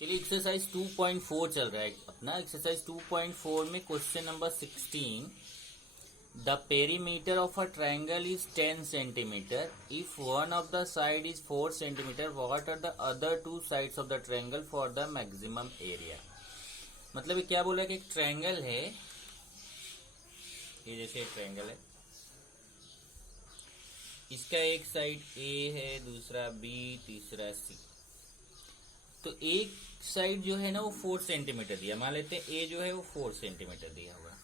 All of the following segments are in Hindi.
चलिए एक्सरसाइज 2.4 चल रहा है अपना। एक्सरसाइज 2.4 में question number 16, the perimeter of a triangle is 10 centimetre if one of the side is 4 centimetre what are the other two sides of the triangle for the maximum area. मतलब ये क्या बोला कि एक ट्रायंगल है, ये जैसे एक ट्रायंगल है, इसका एक साइड ए है, दूसरा बी, तीसरा सी। तो एक साइड जो है ना वो 4 सेंटीमीटर दिया, मान लेते हैं ए जो है वो 4 सेंटीमीटर दिया हुआ।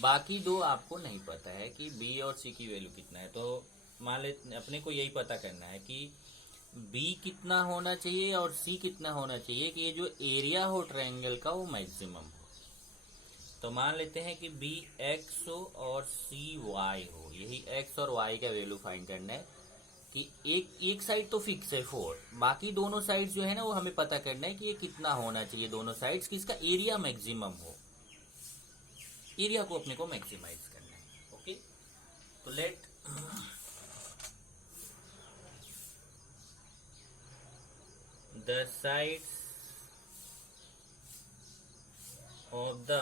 बाकी दो आपको नहीं पता है कि बी और सी की वैल्यू कितना है। तो मान लेते अपने को यही पता करना है कि बी कितना होना चाहिए और सी कितना होना चाहिए कि ये जो एरिया हो ट्रायंगल का वो मैक्सिमम हो। तो मान लेते हैं कि बी एक्स हो और सी वाई हो, यही एक्स और वाई का वैल्यू फाइंड करना है कि एक साइड तो फिक्स है 4, बाकी दोनों साइड्स जो है ना वो हमें पता करना है कि ये कितना होना चाहिए दोनों साइड्स कि इसका एरिया मैक्सिमम हो। एरिया को अपने को मैक्सिमाइज करना है। ओके, तो let the sides of the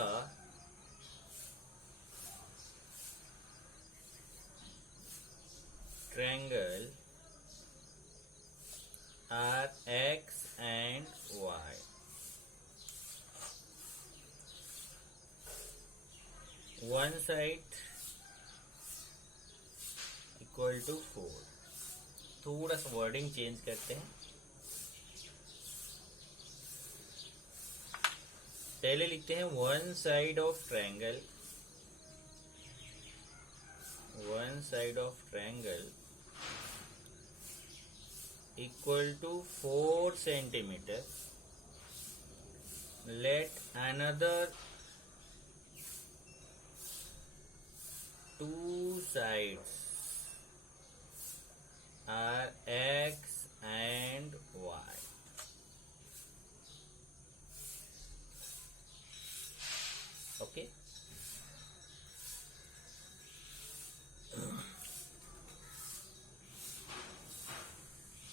triangle are x and y. One side equal to 4. थोड़ा सा वर्डिंग चेंज करते हैं। पहले लिखते हैं one side of triangle, one side of triangle equal to 4 centimeter. Let another two sides are x and y. Okay.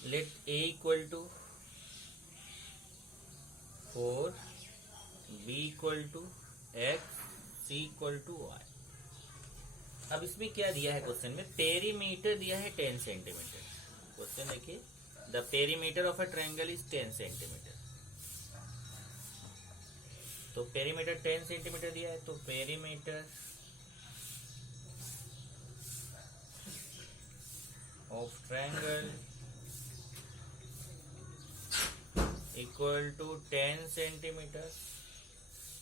Let a equal to 4, b equal to x, c equal to y. अब इसमें क्या दिया है क्वेश्चन में? पेरीमीटर दिया है 10 सेंटीमीटर। क्वेश्चन देखिए, the perimeter of a triangle is 10 centimetre. तो पेरीमीटर 10 सेंटीमीटर दिया है, तो perimeter of triangle equal to 10 centimetre.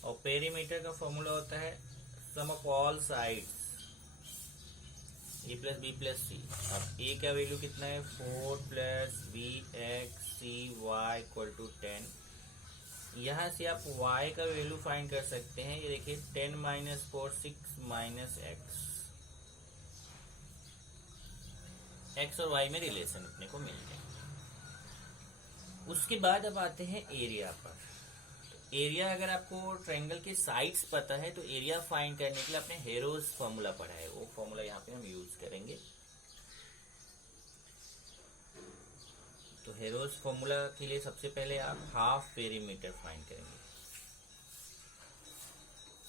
और पेरीमीटर का फॉर्मूला होता है sum of all sides, A plus B plus C. अब ए का वैल्यू कितना है? 4 plus B X C Y equal to 10। यहां से आप y का वैल्यू फाइंड कर सकते हैं। ये देखिए 10 माइनस 4 6 माइनस एक्स। एक्स और y में रिलेशन अपने को मिल गया। उसके बाद अब आते हैं एरिया पर। तो एरिया अगर आपको ट्रायंगल के साइड्स पता है तो एरिया फाइंड करने के लिए आपने हेरोज फॉर्मूला पढ़ा है, वो फॉर्मूला यहाँ पे हम यूज करेंगे। तो हेरोज फॉर्मूला के लिए सबसे पहले आप हाफ पेरीमीटर फाइंड करेंगे।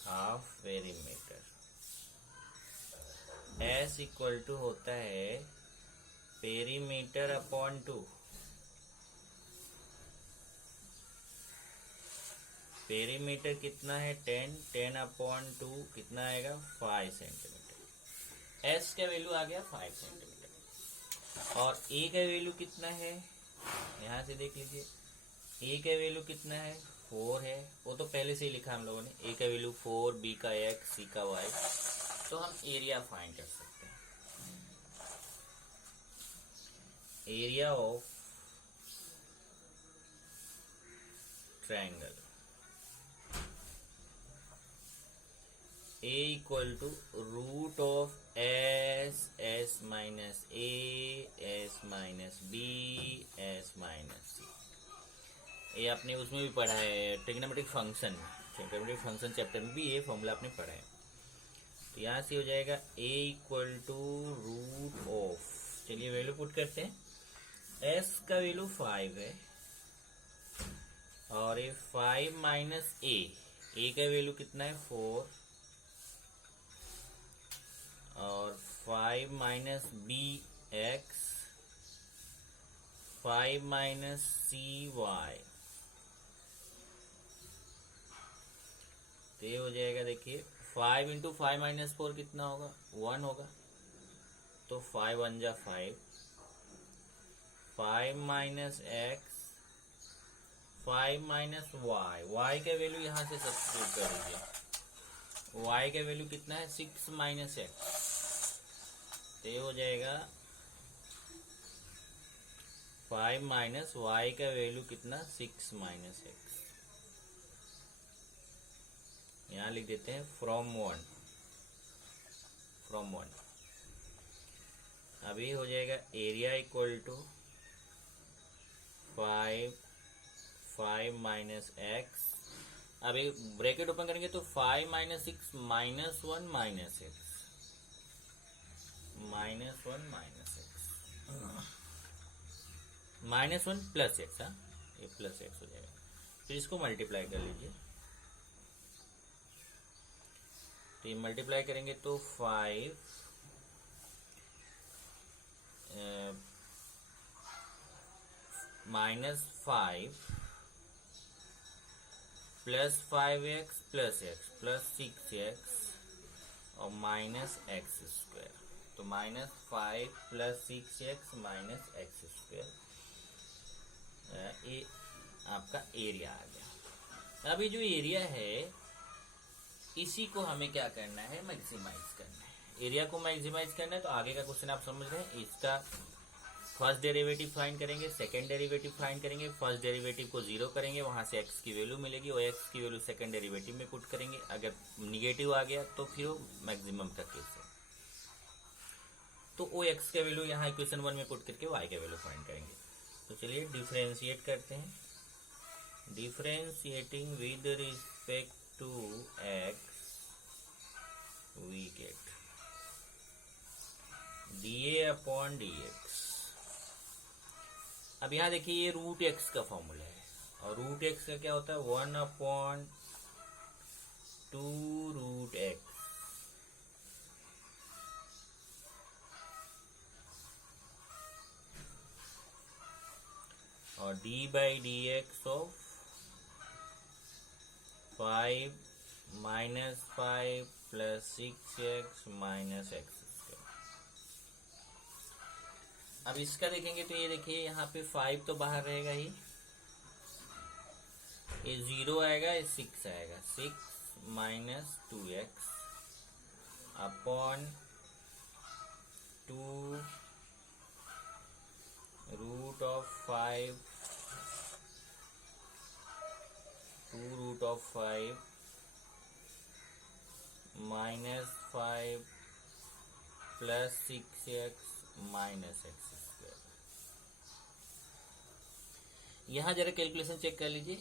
Half perimeter S equal to होता है पेरीमीटर अपॉन 2। पेरीमीटर कितना है? 10, 10 अपॉन 2 कितना आएगा? 5 सेंटीमीटर। एस का वैल्यू आ गया 5 सेंटीमीटर। और ए का वैल्यू कितना है? यहां से देख लीजिए, ए का वैल्यू कितना है? 4 है, वो तो पहले से ही लिखा हम लोगों ने। ए का वैल्यू 4, बी का x, सी का y। तो हम एरिया फाइंड कर सकते हैं। Area of triangle A equal to root of S, S minus A, S minus B, S minus C. ये आपने उसमें भी पढ़ा है ट्रिग्नोमेट्रिक फंक्शन में, ट्रिग्नोमेट्रिक फंक्शन चैप्टर में भी ये फॉर्मूला आपने पढ़ा है। तो यहाँ से हो जाएगा A equal to root of, चलिए वैल्यू पुट करते हैं। S का वैल्यू 5 है, और ये 5 माइनस ए का वैल्यू कितना है 4, और 5 माइनस बी एक्स, 5 माइनस सी वाई, तो ये हो जाएगा देखिए 5 इंटू 5 माइनस 4 कितना होगा 1 होगा, तो 5 1 जा 5, 5 minus x, 5 minus y, y का वैल्यू यहाँ से सब्स्टिट्यूट कर दीजिए, वाई का वैल्यू कितना है 6 माइनस एक्स, तो ये हो जाएगा 5 माइनस वाई का वैल्यू कितना 6 माइनस एक्स, यहाँ लिख देते हैं फ्रॉम 1, अभी हो जाएगा area equal to 5 minus x, अभी ब्रैकेट ओपन करेंगे तो 5 minus 6 minus 1 minus x, minus 1 minus x, minus 1 plus x, हाँ ये प्लस एक्स हो जाएगा, फिर इसको मल्टीप्लाई कर लीजिए, तो ये मल्टीप्लाई करेंगे तो 5 minus 5 plus 5x plus x plus 6x और माइनस एक्स स्क्वायर, तो minus 5 plus 6x minus x square, ये आपका एरिया आ गया। अभी जो एरिया है इसी को हमें क्या करना है मैक्सिमाइज करना है, एरिया को मैक्सिमाइज करना है, तो आगे का क्वेश्चन आप समझ रहे हैं, इसका फर्स्ट डेरिवेटिव फाइंड करेंगे, सेकंड डेरिवेटिव फाइंड करेंगे, फर्स्ट डेरिवेटिव को 0 करेंगे, वहां से x की वैल्यू मिलेगी और x की वैल्यू सेकंड डेरिवेटिव में पुट करेंगे, अगर निगेटिव आ गया तो फिर वो मैक्सिमम का केस है, तो वो x का वैल्यू यहाँ इक्वेशन 1 में पुट करके y का वैल्यू फाइंड करेंगे। तो चलिए डिफरेंशिएट करते हैं, differentiating with respect to x we get dA upon dx। अब यहाँ देखिए ये रूट एक्स का फॉर्मूला है, और रूट एक्स का क्या होता है 1 अपॉन 2 रूट एक्स, और d by D x of 5 minus 5 plus 6x minus x. अब इसका देखेंगे तो ये देखिए यहाँ पे 5 तो बाहर रहेगा ही, ये 0 आएगा, ये 6 आएगा, 6 minus 2x upon 2 root of 5 minus 5 plus 6x minus x square. यहाँ जरा कैलकुलेशन चेक कर लीजिए,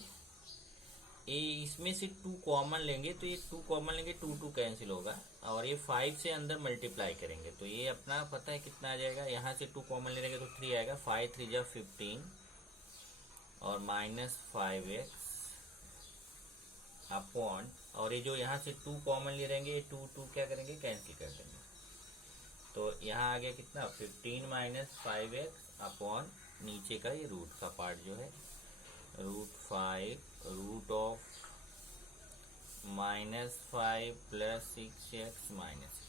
ये इसमें से 2 कॉमन लेंगे तो ये 2 कॉमन लेंगे, 2 कैंसिल होगा, और ये 5 से अंदर मल्टीप्लाई करेंगे तो ये अपना पता है कितना आ जाएगा, यहाँ से 2 कॉमन ले लेंगे तो 3 आएगा, 5 3 जा 15 और माइनस 5x अपॉन, और ये जो यहाँ से 2 कॉमन ले लेंगे ये 2 क्या करेंगे कैंसिल कर देंगे, तो यहाँ आ गया कितना 15 माइनस 5x अपॉन नीचे का ये रूट का पार्ट जो है root 5 root of minus 5 plus 6x minus,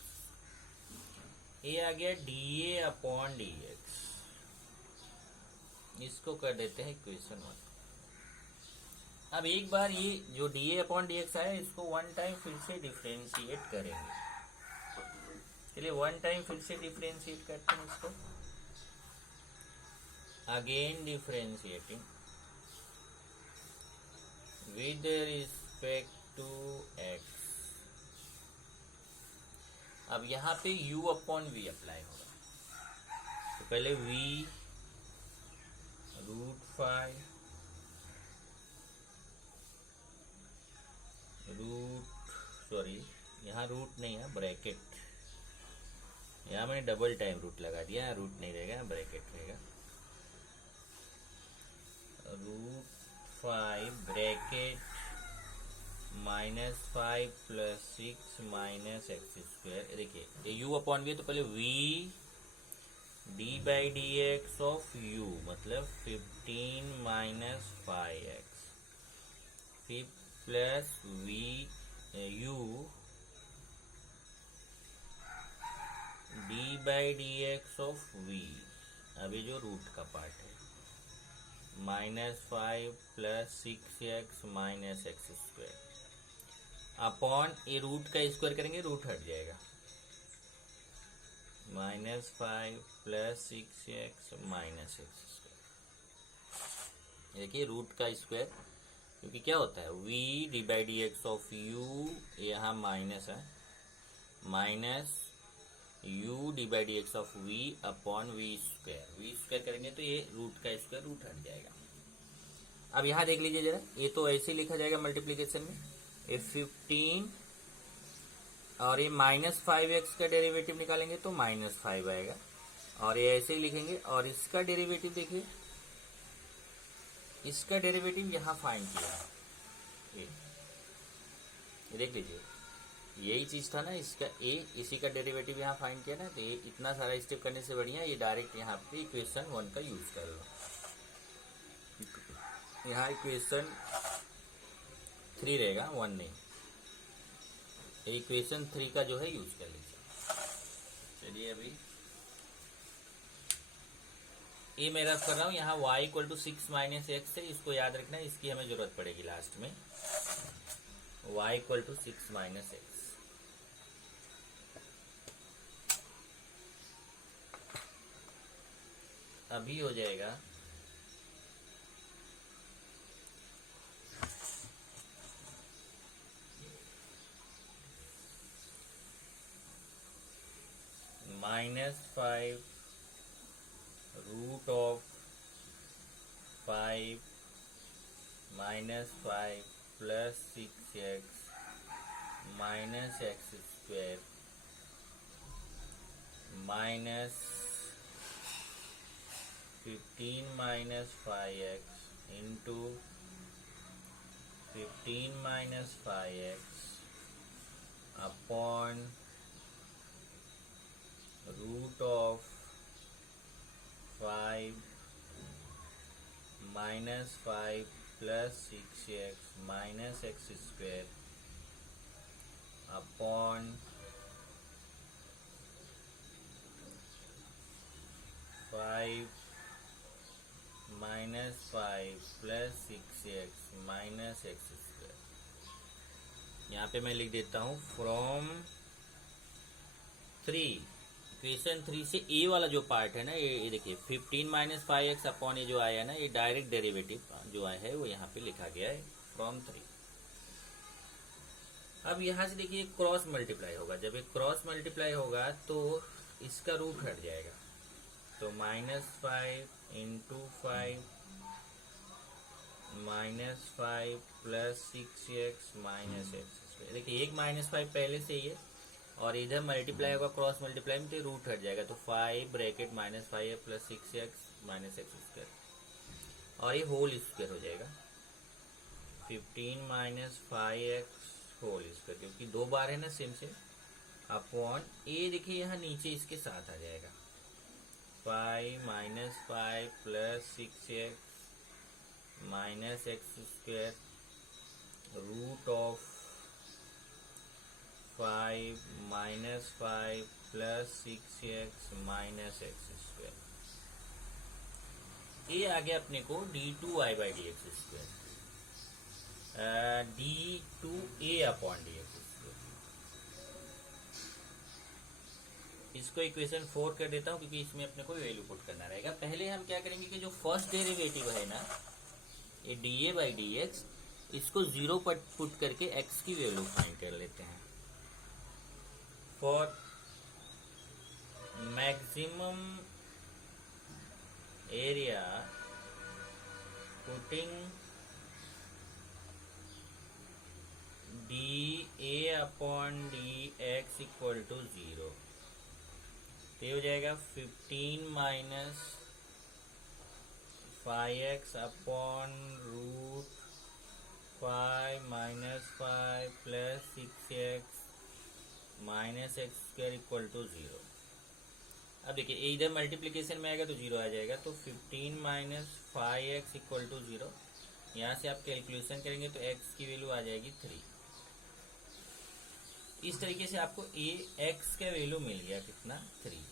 ये आ गया dA अपॉन dx। इसको कर देते हैं इक्वेशन 1। अब एक बार ये जो dA अपॉन dx आया इसको 1 टाइम फिर से डिफरेंशिएट करेंगे, चलिए 1 टाइम फिर से डिफरेंशिएट करते हैं इसको, again differentiating with respect to x। अब यहाँ पे u अपॉन v अप्लाई होगा, तो पहले v रूट 5 यहाँ रूट नहीं है ब्रैकेट, यहाँ मैंने डबल टाइम रूट लगा दिया, रूट नहीं रहेगा ब्रैकेट रहेगा, root five bracket -5 + 6 - x square. देखिए ये u अपॉन वी, तो पहले v d/dx ऑफ u मतलब 15 - 5x, फिर plus v u d/dx of v, अभी जो रूट का पार्ट है, -5 + 6x - एक्स स्क्वायर अपॉन ये रूट का स्क्वायर करेंगे, रूट हट जाएगा, -5 + 6x - एक्स स्क्वायर। देखिए रूट का स्क्वायर, क्योंकि क्या होता है v d/dx ऑफ u, यहाँ माइनस है, minus u d/dx of v upon v square करेंगे तो ये रूट का स्क्वायर रूट हट जाएगा। अब यहाँ देख लीजिए जरा, ये तो ऐसे लिखा जाएगा मल्टीप्लिकेशन में, ये 15 और ये -5x का डेरिवेटिव निकालेंगे तो -5 आएगा, और ये ऐसे ही लिखेंगे। और इसका डेरिवेटिव देखिए, इसका डेरिवेटिव यहाँ फाइंड किया है, ये देख लीजिए, यही चीज था ना इसका, इसी का डेरिवेटिव यहाँ फाइंड किया ना, तो ये इतना सारा स्टेप करने से बढ़िया ये डायरेक्ट यहाँ पे इक्वेशन 1 का यूज कर लो। यहाँ इक्वेशन 3 रहेगा, 1 नहीं, इक्वेशन 3 का जो है यूज कर लीजिए। चलिए अभी ये मैं रफ कर रहा हूँ, यहाँ y = 6 - x है, इसको याद रखना है, इसकी हमें जरूरत पड़ेगी लास्ट में, y = 6 - x। अभी हो जाएगा -5 √5 -5 + 6x - x square -15 - 5x into 15 - 5x upon √5 -5 + 6x - x square upon 5 -5 + 6x - x square. यहाँ पे मैं लिख देता हूँ फ्रॉम 3, इक्वेशन 3 से ए वाला जो पार्ट है ना, ये देखिए 15 - 5x अपॉन ये जो आया ना, ये डायरेक्ट डेरिवेटिव जो आया है वो यहाँ पे लिखा गया है फ्रॉम 3। अब यहाँ से देखिए क्रॉस मल्टीप्लाई होगा, जब एक क्रॉस मल्टीप्लाई होगा तो इसका रूट हट जाएगा, तो -5 × 5 -5 + 6x - एक्स स्क्वायर। देखिए एक -5 पहले से ही है, और इधर मल्टीप्लाई होगा क्रॉस मल्टीप्लाई में, तो रूट हट जाएगा, तो 5 ब्रैकेट -5 + 6x - एक्स स्क्वायर, और ये होल स्क्वायर हो जाएगा 15 - 5x होल स्क्वायर, क्योंकि 2 बार है ना सेम से, अपॉन ये देखिए यहाँ नीचे इसके साथ आ जाएगा 5 - 5 + 6x - x square √5 -5 + 6x - x square. ये आ गया अपने को d2y/dx स्क्वायर, d2a/dx स्क्वायर। इसको इक्वेशन 4 कर देता हूँ, क्योंकि इसमें अपने को वैल्यू पुट करना रहेगा। पहले हम क्या करेंगे कि जो फर्स्ट डेरिवेटिव है ना, ये dA/dx, इसको 0 पर पुट करके x की वैल्यू फाइंड कर लेते हैं। For maximum area putting dA/dx = 0, ये हो जाएगा 15 - 5x upon -5 plus 6x minus x square equal to 0। अब देखिए इधर मल्टीप्लिकेशन में आएगा तो 0 आ जाएगा, तो 15 माइनस 5x इक्वल टू 0। यहाँ से आप कैलकुलेशन करेंगे तो x की वैल्यू आ जाएगी 3। इस तरीके से आपको x का वैल्यू मिल गया कितना, 3।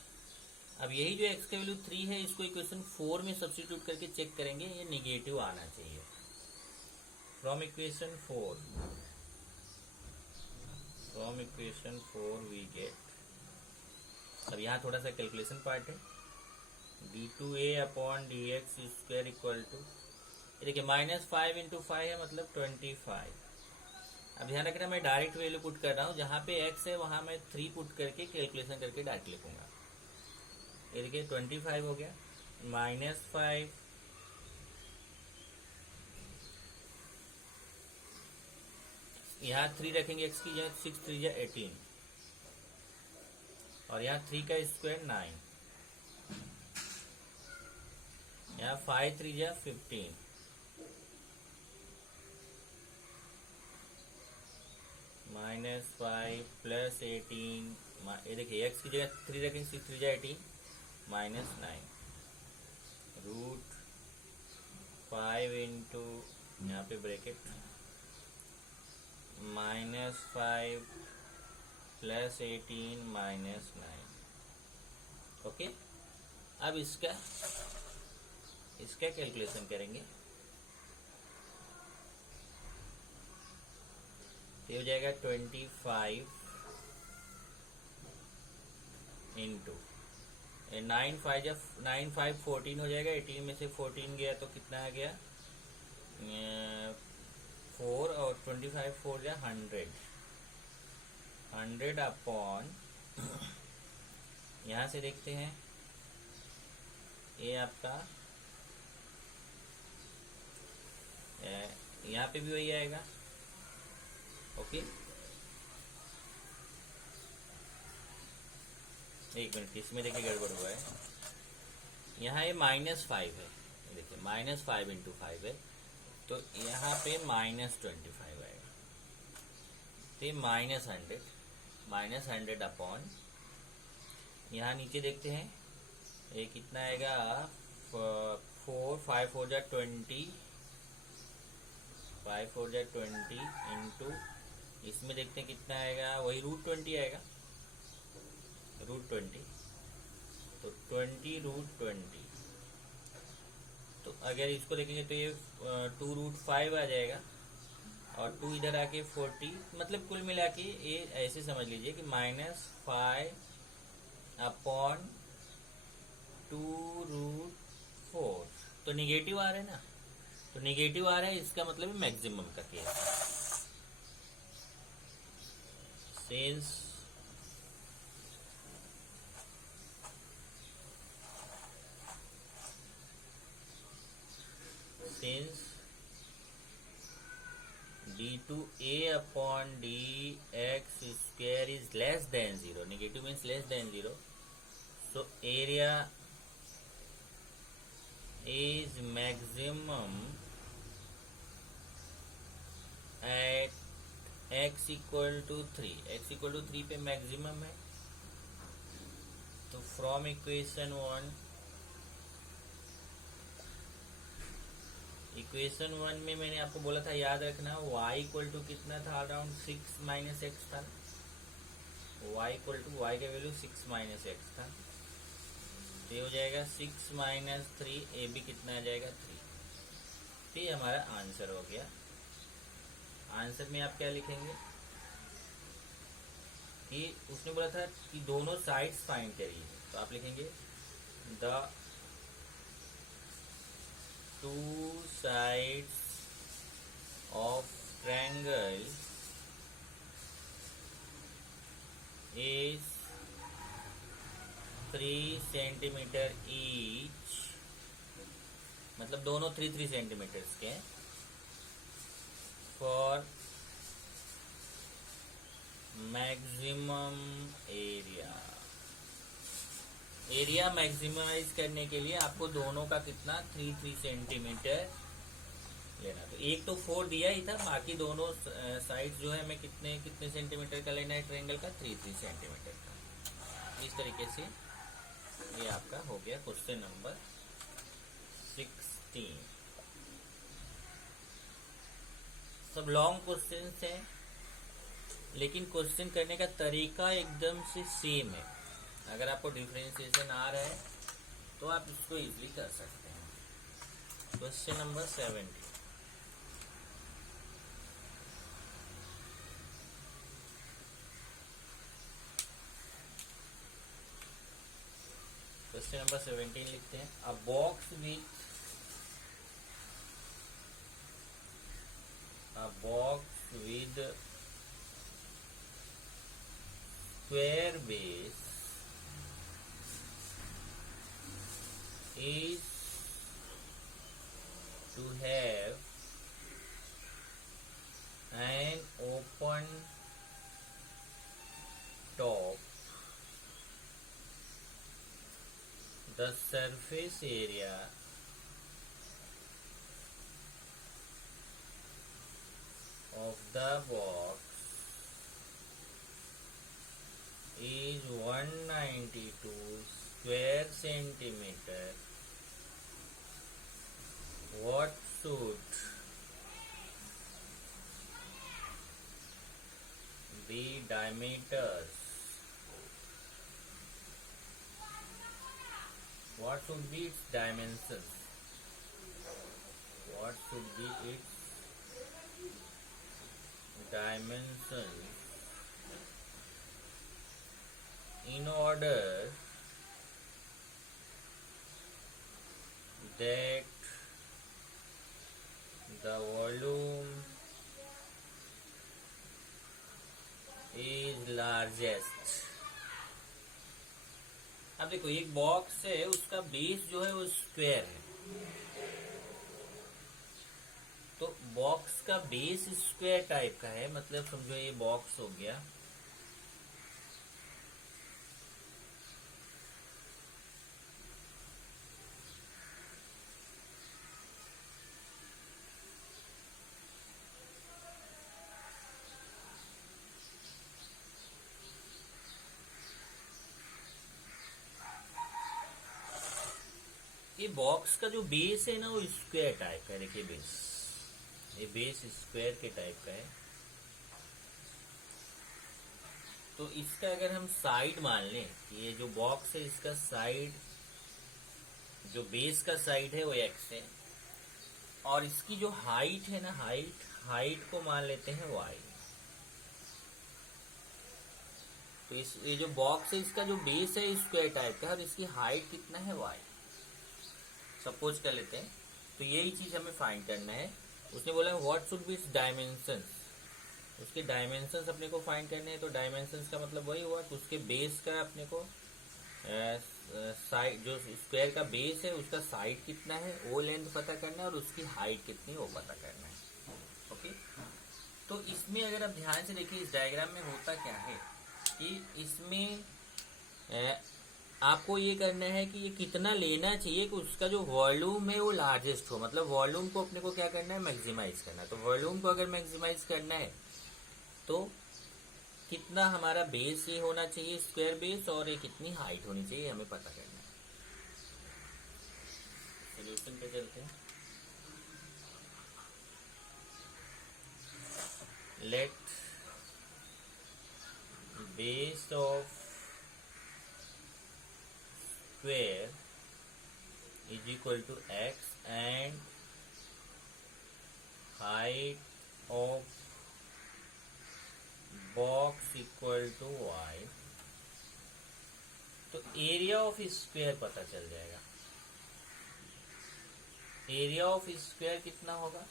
अब यही जो x का वैल्यू 3 है, इसको इक्वेशन 4 में सब्स्टिट्यूट करके चेक करेंगे, ये निगेटिव आना चाहिए। From equation 4 we get. अब यहाँ थोड़ा सा कैलकुलेशन पार्ट है। d2a upon dx square equal to, देखिए -5 इंटू 5 है मतलब 25। अब ध्यान रखना मैं डायरेक्ट वैल्यू पुट कर रहा हूँ, जहाँ पे x है वहाँ मैं 3 पुट करके कैलकुलेशन करके डायरेक्ट लिखूंगा। ये देखिए 25 हो गया, -5 यहाँ 3 रखेंगे x की जगह, 6 3 जा 18, और यहाँ 3 का स्क्वायर 9, यहाँ 5 3 जा 15, -5 प्लस 18, ये देखिए x की जगह 3 रखेंगे, 6 3 जा 18, -9 √5 इंटू यहाँ पे ब्रैकेट -5 प्लस 18 -9। ओके, अब इसका कैलकुलेशन करेंगे, ये हो जाएगा 25 इंटू 9 5 14 हो जाएगा। 18 में से 14 गया तो कितना आ गया, 4, और 25 4 जा 100 अपॉन, यहाँ से देखते हैं ये आपका, यहाँ पे भी वही आएगा। ओके, एक मिनट, इसमें देखिए गड़बड़ हुआ है। यहाँ ये -5 है, देखिए -5 इंटू 5 है, तो यहाँ पे -25 आएगा, तो ये -100 अपॉन, यहाँ नीचे देखते हैं ये कितना आएगा, 4 5 4 जा 20, 5 4 जा 20 इंटू, इसमें देखते हैं कितना आएगा, वही √20 आएगा, √20, तो 20 √20। तो अगर इसको देखेंगे तो ये 2√5 आ जाएगा, और 2 इधर आके 40, मतलब कुल मिला के ये ऐसे समझ लीजिए कि -5 अपॉन 2√4। तो निगेटिव आ रहा है ना, तो निगेटिव आ रहा है, इसका मतलब मैक्सिमम का case. Since d2a upon dx square is less than 0, negative means less than 0, so area is maximum at x equal to 3, x equal to 3 पे मैक्सिमम है। तो फ्रॉम इक्वेशन 1 में मैंने आपको बोला था, याद रखना, y इक्वल टू कितना था, अराउंड 6 माइनस एक्स था। y इक्वल टू, y का वैल्यू 6 माइनस एक्स था, तो ये हो जाएगा 6 माइनस 3, ए भी कितना आ जाएगा 3। तो ये हमारा आंसर हो गया। आंसर में आप क्या लिखेंगे कि उसने बोला था कि दोनों साइड्स फाइंड करिए, तो आप लिखेंगे the 2 sides of triangle is 3 centimetre each, मतलब दोनों 3 सेंटीमीटर के, फॉर मैक्सिमम एरिया मैक्सिमाइज करने के लिए आपको दोनों का कितना 3 सेंटीमीटर लेना। तो एक तो 4 दिया ही था, बाकी दोनों साइड जो है हमें कितने कितने सेंटीमीटर का लेना है ट्रायंगल का, 3 सेंटीमीटर का। इस तरीके से ये आपका हो गया क्वेश्चन नंबर 16। सब लॉन्ग क्वेश्चन हैं, लेकिन क्वेश्चन करने का तरीका एकदम से सेम है। अगर आपको डिफरेंशिएशन आ रहा है तो आप इसको इजीली कर सकते हैं। Question number 17। क्वेश्चन नंबर 17 लिखते हैं। अ box with square base is to have an open top. The surface area of the box is 192 square centimeter. What should be diameters? What should be its dimensions? What should be its dimensions in order that the volume is largest? अब देखो, एक बॉक्स है, उसका बेस जो है वो स्क्वायर है। तो बॉक्स का बेस स्क्वायर टाइप का है, मतलब समझो ये बॉक्स हो गया। ये बॉक्स का जो बेस है ना वो स्क्वायर टाइप का है। देखिए बेस, ये बेस स्क्वायर के टाइप का है। तो इसका अगर हम साइड मान लें कि ये जो बॉक्स है इसका साइड, जो बेस का साइड है वो x है, और इसकी जो हाइट है ना, हाइट को मान लेते हैं y। तो ये जो बॉक्स है इसका जो बेस है स्क्वायर टाइप का है और इसकी हाइट कितना है y, सपोज कर लेते हैं। तो यही चीज हमें फाइंड करना है। उसने बोला what should B it's dimensions, उसके डायमेंशंस अपने को फाइंड करने हैं। तो डायमेंशंस का मतलब वही हुआ कि उसके बेस का अपने को साइड, जो स्क्वायर का बेस है उसका साइड कितना है वो लेंथ पता करना है और उसकी हाइट कितनी वो पता करना है। ओके, तो इसमें अगर आप ध्यान से देखिए इस डायग्राम में होता क्या है कि इसमें आपको ये करना है कि ये कितना लेना चाहिए कि उसका जो वॉल्यूम है वो लार्जेस्ट हो। मतलब वॉल्यूम को अपने को क्या करना है, मैक्सिमाइज करना है। तो वॉल्यूम को अगर मैक्सिमाइज करना है तो कितना हमारा बेस ये होना चाहिए, स्क्वायर बेस, और ये कितनी हाइट होनी चाहिए हमें पता करना है। सोल्यूशन पे चलते हैं। Let base of square is equal to x and height of box equal to y। तो एरिया ऑफ स्क्वायर पता चल जाएगा। एरिया ऑफ स्क्वायर कितना होगा,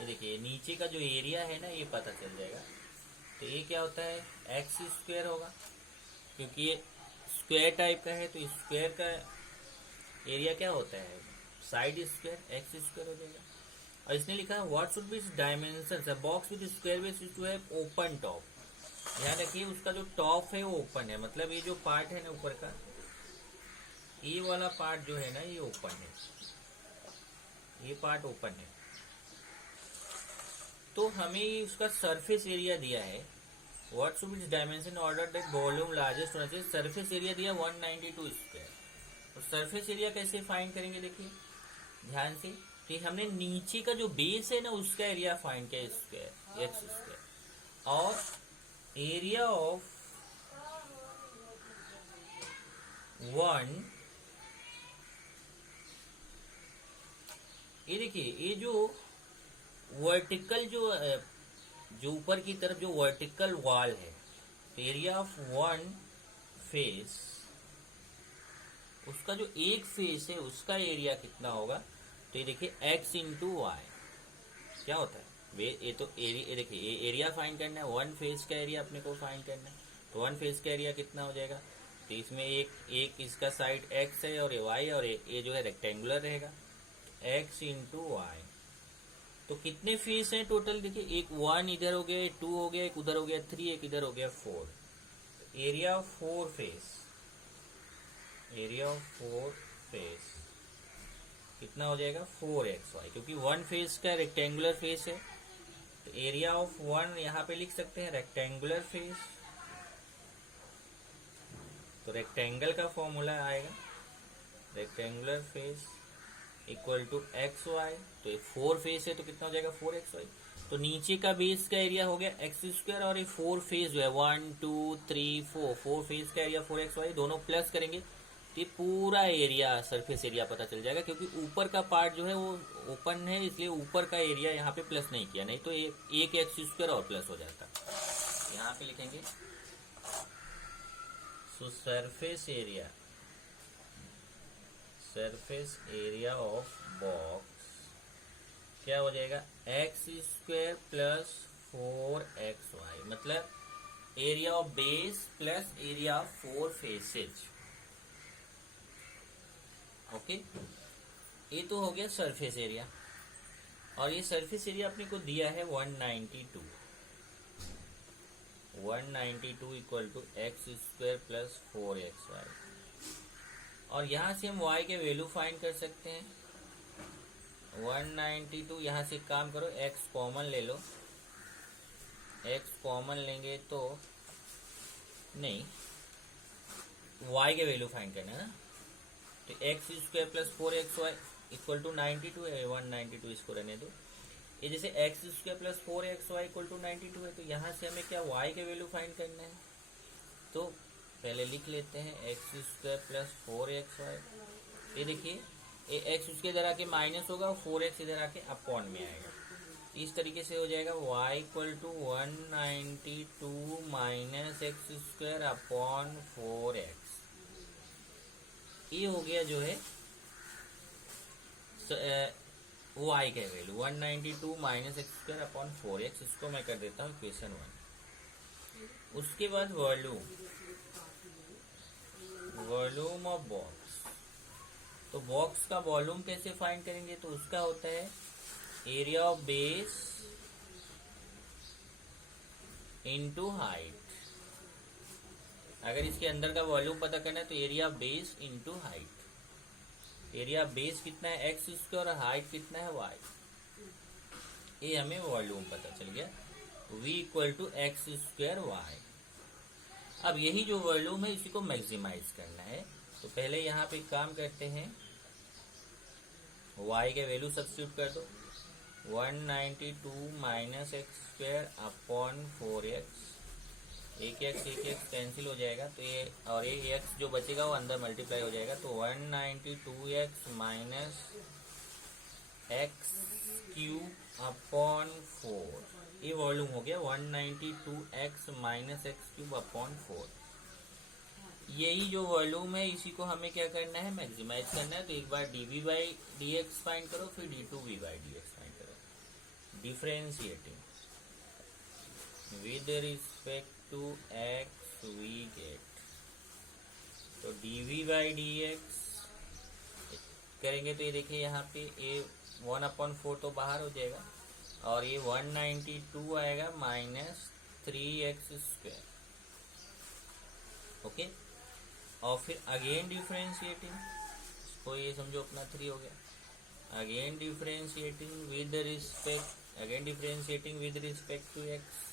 ये देखिए नीचे का जो एरिया है ना ये पता चल जाएगा। तो ये क्या होता है, एक्स स्क्वायर होगा, क्योंकि ये स्क्वायर टाइप का है। तो स्क्वायर का एरिया क्या होता है, साइड स्क्वायर, एक्स स्क्वायर हो जाएगा। और इसने लिखा है what should be dimensions, box with square base to have open top. ध्यान रखिए उसका जो टॉप है वो ओपन है, मतलब ये जो पार्ट है ना ऊपर का, ये वाला पार्ट जो है ना ये ओपन है। ये पार्ट ओपन है। तो हमें उसका सरफेस एरिया दिया है, what should B dimension order that volume largest होना चाहिए। सरफेस एरिया दिया 192 स्क्वायर। और सरफेस एरिया कैसे फाइंड करेंगे, देखिए ध्यान से। कि हमने नीचे का जो बेस है ना उसका एरिया फाइंड किया स्क्वायर, एक्स स्क्वायर। और एरिया ऑफ वन, ये देखिए ये जो वर्टिकल जो ऊपर की तरफ जो वर्टिकल वॉल है, एरिया ऑफ वन फेस, उसका जो एक फेस है उसका एरिया कितना होगा। तो ये देखिए x इंटू वाई क्या होता है, ये तो एरिया, देखिए ये एरिया फाइंड करना है, वन फेस का एरिया अपने को फाइंड करना है। तो वन फेस का एरिया कितना हो जाएगा, तो इसमें एक इसका साइड x है और ये y, और ये जो है रेक्टेंगुलर रहेगा, x इंटू वाई। तो कितने फेस हैं टोटल, देखिए एक 1 इधर हो गया, 2 हो गया, एक उधर हो गया 3, एक इधर हो गया 4। Area of 4 face, area of 4 face कितना हो जाएगा 4xy, क्योंकि वन फेस का रेक्टेंगुलर फेस है। तो एरिया ऑफ वन यहाँ पे लिख सकते हैं रेक्टेंगुलर फेस। तो रेक्टेंगल का फॉर्मूला आएगा rectangular face equal to x y. तो ये 4 फेस है तो कितना हो जाएगा 4xy। तो नीचे का बेस का एरिया हो गया एक्स स्क्वायर, और ये 4 फेस जो है 1 2 3 4 फेस का एरिया 4xy, दोनों प्लस करेंगे ये पूरा एरिया, सरफेस एरिया पता चल जाएगा। क्योंकि ऊपर का पार्ट जो है वो ओपन है, इसलिए ऊपर का एरिया यहाँ पे प्लस नहीं किया, नहीं तो एक एक्स स्क्वायर और प्लस हो जाता। यहाँ पे लिखेंगे सो सरफेस एरिया ऑफ बॉक्स क्या हो जाएगा एक्स स्क्वायर प्लस 4xy, मतलब area of base plus area of 4 faces. Okay, ये तो हो गया सरफेस एरिया। और ये सरफेस एरिया अपने को दिया है 192 equal to x square plus 4xy। और यहाँ से हम y के वैल्यू फाइंड कर सकते हैं। 192, यहाँ से काम करो x कॉमन ले लो, x कॉमन लेंगे तो नहीं, y के वैल्यू फाइंड करना है ना। तो x square plus 4xy equal to 92 है, 192 इसको रहने दो। ये जैसे x square plus 4xy equal to 92 है, तो यहाँ से हमें क्या y के वैल्यू फाइंड करना है। तो पहले लिख लेते हैं एक्स स्क्वायर प्लस 4xy। ये देखिए ये एक्स उसके इधर आके माइनस होगा और 4x इधर आके अपॉन में आएगा। इस तरीके से हो जाएगा y equal to 192 minus x square upon 4x। ये हो गया जो है y का वैल्यू 192 minus x square upon 4x। इसको मैं कर देता हूँ इक्वेशन 1। उसके बाद वॉल्यूम ऑफ बॉक्स। तो बॉक्स का वॉल्यूम कैसे फाइंड करेंगे, तो उसका होता है area of base into height. अगर इसके अंदर का वॉल्यूम पता करना है तो area base into height. Area base कितना है एक्स स्क्वायर और हाइट कितना है वाई। ये हमें वॉल्यूम पता चल गया, v equal to x square y. अब यही जो वॉल्यूम है इसी को मैक्सिमाइज करना है। तो पहले यहाँ पे काम करते हैं, y के वैल्यू सब्स्टिट्यूट कर दो 192 minus x square upon 4x। एक एक्स कैंसिल हो जाएगा, तो ये और ये एक्स जो बचेगा वो अंदर मल्टीप्लाई हो जाएगा। तो 192x minus x cube upon 4, ये वॉल्यूम हो गया 192x minus x cube upon 4। यही जो वॉल्यूम है इसी को हमें क्या करना है, मैक्सिमाइज करना है। तो एक बार dv बाई dx फाइंड करो, फिर d2v बाई dx फाइंड करो। Differentiating with respect to x we get, तो dv बाई dx करेंगे तो ये देखिए यहाँ पे ये 1/4 तो बाहर हो जाएगा और ये 192 आएगा माइनस 3x स्क्वायर। ओके, और फिर अगेन डिफरेंशिएटिंग, इसको ये समझो अपना 3 हो गया। Again differentiating with respect to x.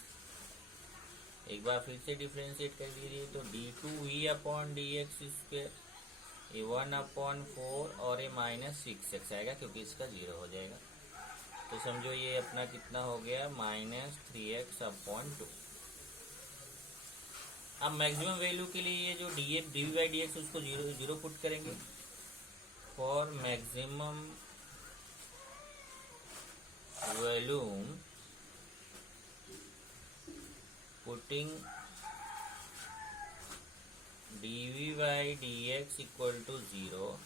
एक बार फिर से डिफरेंशिएट कर दीजिए तो d2v/dx², ये 1/4 और ये -6x आएगा क्योंकि इसका 0 हो जाएगा। तो समझो ये अपना कितना हो गया, -3x/2। अब मैक्सिमम वैल्यू के लिए ये जो dv/dx उसको 0 पुट करेंगे। For maximum volume putting dv/dx equal to 0,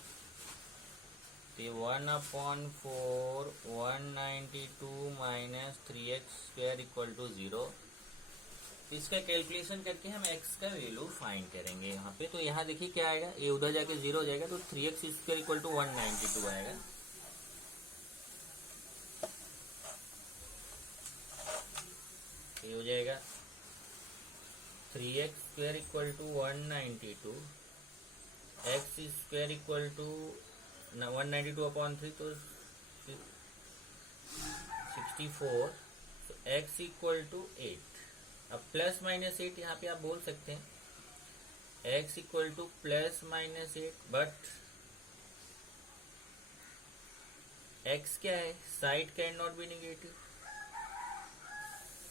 तो 1/4 192 - 3x² इक्वल टू 0। इसका कैलकुलेशन करके हम x का वैल्यू फाइंड करेंगे यहाँ पे। तो यहाँ देखिए क्या आएगा, ये उधर जाके 0 हो जाएगा तो 3x² इक्वल टू 192 आएगा। ये हो जाएगा 3x² equal to 192, x² equal to 192/3 तो 64, तो x इक्वल टू 8। अब +-8 यहाँ पे आप बोल सकते हैं, x equal to +-8, but x क्या है, side can not be negative,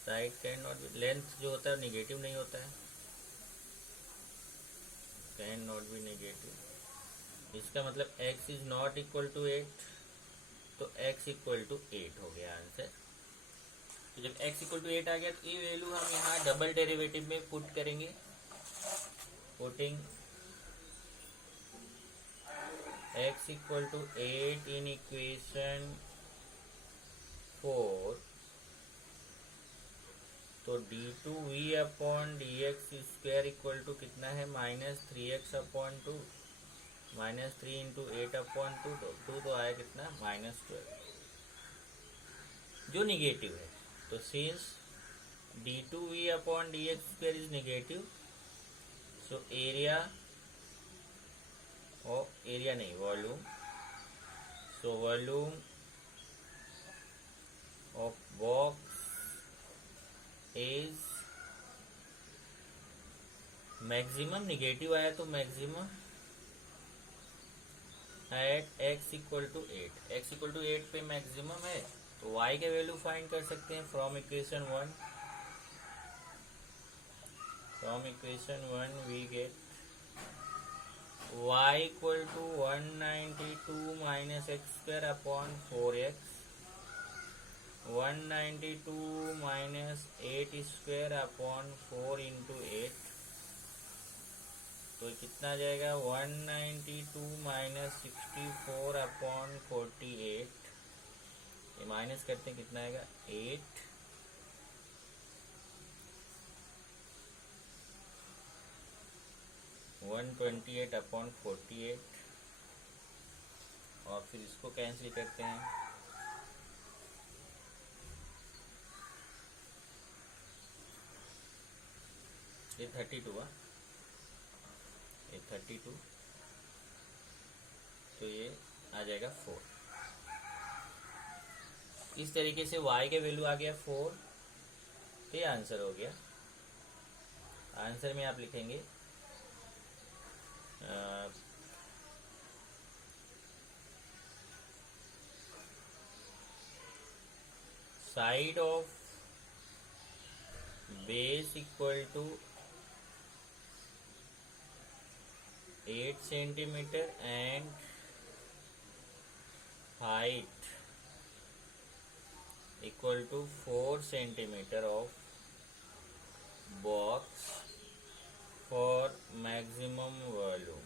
side can not be, length जो होता है निगेटिव नहीं होता है, कैन नॉट बी निगेटिव। इसका मतलब x is not equal to 8, तो x इक्वल टू 8 हो गया आंसर। तो जब x इक्वल टू 8 आ गया तो ये वैल्यू हम यहाँ डबल डेरिवेटिव में पुट करेंगे। Putting x equal to 8 in equation 4, तो d2v/dx² इक्वल टू कितना है, -3x/2, -3 × 8/2, तो 2 तो आया कितना, -12, जो निगेटिव है। तो since d2v/dx² is negative, so volume, so volume of box is maximum, negative आया तो maximum at x equal to 8, x equal to 8 पे मैक्सिमम है, तो y के वैल्यू फाइंड कर सकते हैं from equation 1। From equation 1 we get y equal to 192 - x²/4x, 192 - 8²/4 × 8, तो कितना आ जाएगा, 192 - 64/48, ये माइनस करते हैं कितना आएगा, 8, 128/48, और फिर इसको कैंसिल करते हैं, ये 32 हुआ, ये 32, तो ये आ जाएगा 4। इस तरीके से y के वैल्यू आ गया 4, तो ये आंसर हो गया। आंसर में आप लिखेंगे side of base equal to 8 centimetre and height equal to 4 centimetre of box for maximum volume.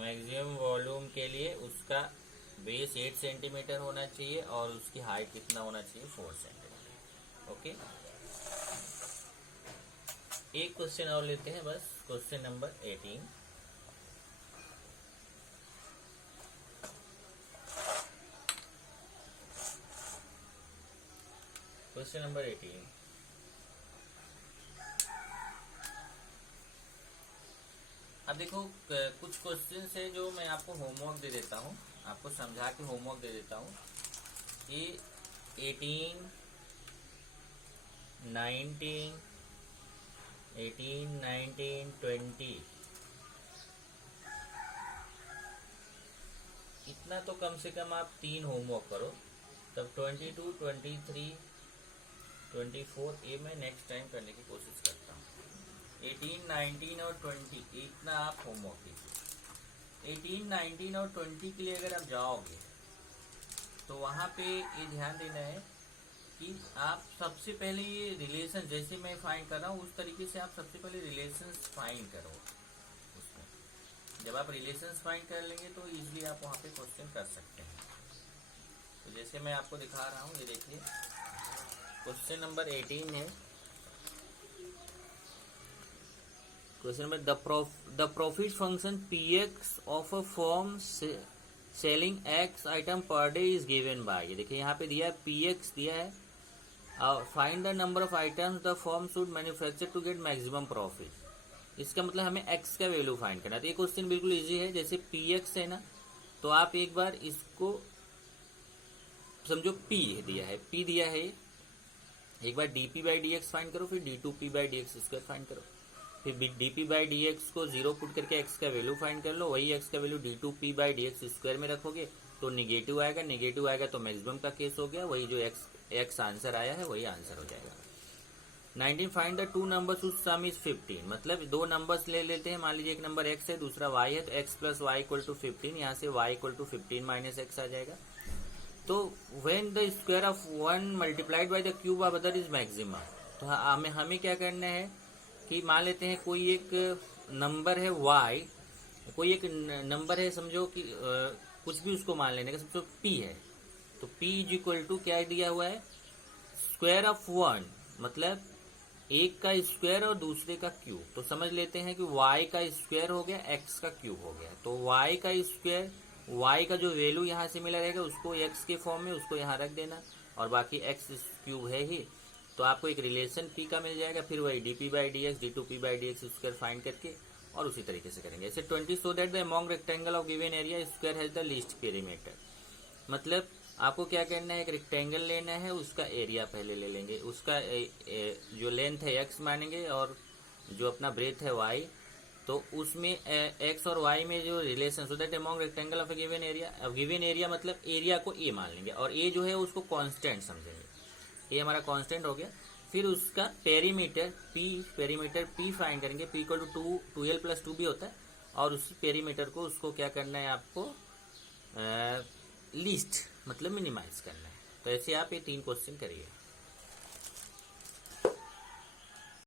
Maximum volume के लिए उसका बेस 8 सेंटीमीटर होना चाहिए और उसकी हाइट कितना होना चाहिए, 4 सेंटीमीटर। ओके, एक क्वेश्चन और लेते हैं बस, क्वेश्चन नंबर 18। क्वेश्चन नंबर 18, अब देखो कुछ क्वेश्चन है जो मैं आपको होमवर्क दे देता हूँ, आपको समझा के होमवर्क दे देता हूँ कि 18, 19, 20 इतना तो कम से कम आप 3 होमवर्क करो, तब 22, 23, 24 ये मैं नेक्स्ट टाइम करने की कोशिश करता हूँ। 18, 19 और 20 इतना आप होमवर्क कीजिए। 18, 19 और 20 के लिए अगर आप जाओगे तो वहाँ पे ये ध्यान देना है कि आप सबसे पहले ये रिलेशन जैसे मैं फाइंड कर रहा हूँ उस तरीके से आप सबसे पहले रिलेशंस फाइंड करो। उसमें जब आप रिलेशंस फाइंड कर लेंगे तो इजीली आप वहाँ पे क्वेश्चन कर सकते हैं। तो जैसे मैं आपको दिखा रहा हूँ, ये देखिए क्वेश्चन नंबर 18 है। Question number the profit function px of a firm selling x item per day is given by, ये देखिए यहाँ पे दिया है px दिया है, find the number of items the firm should manufacture to get maximum profit. इसका मतलब हमें x का वैल्यू फाइंड करना है। तो ये क्वेश्चन बिल्कुल इजी है। जैसे px है ना, तो आप एक बार इसको समझो p दिया है, p दिया है, एक बार dp बाई dx फाइंड करो, फिर d2p by dx square find करो, फिर dp बाई dx को 0 पुट करके x का वैल्यू फाइंड कर लो। वही x का value d2p by dx square में रखोगे तो निगेटिव आएगा, निगेटिव आएगा तो मैक्सिमम का केस हो गया। वही जो x आंसर आया है वही आंसर हो जाएगा। 19 find the two numbers whose sum is 15, मतलब दो नंबर्स ले लेते हैं। मान लीजिए एक नंबर x है, दूसरा y है, तो x plus y equal to 15, यहाँ से y equal to 15 minus x आ जाएगा। तो when the square of one multiplied by the cube of other is maximum, तो हमें क्या करना है कि मान लेते हैं कोई एक नंबर है y, कोई एक नंबर है, समझो कि कुछ भी उसको मान लेने का, समझो p है, तो p इज इक्वल टू क्या दिया हुआ है, स्क्वायर ऑफ वन, मतलब एक का स्क्वायर और दूसरे का क्यूब। तो समझ लेते हैं कि y का स्क्वायर हो गया, x का क्यूब हो गया। तो y का स्क्वायर, y का जो वैल्यू यहाँ से मिला रहेगा उसको x के फॉर्म में उसको यहाँ रख देना, और बाकी x क्यूब है ही, तो आपको एक रिलेशन p का मिल जाएगा। फिर वही dp by dx, d2p by dx square find करके और उसी तरीके से करेंगे। ऐसे 20 so that the among rectangle of given area square has the least perimeter, मतलब आपको क्या करना है, एक रेक्टेंगल लेना है, उसका एरिया पहले ले लेंगे, उसका जो लेंथ है x मानेंगे और जो अपना ब्रेथ है y, तो उसमें x और y में जो relation, so that among rectangle of A given area, अब गिवन एरिया मतलब एरिया को a मान लेंगे और a जो है उसको कांस्टेंट समझेंगे, a हमारा कांस्टेंट हो गया। फिर उसका पेरीमीटर p फाइंड करेंगे, p equal to 2l plus 2b होता है, और उस पेरीमीटर को उसको क्या करना है आपको, लीस्ट मतलब मिनिमाइज करना है। तो ऐसे आप ये 3 क्वेश्चन करिए।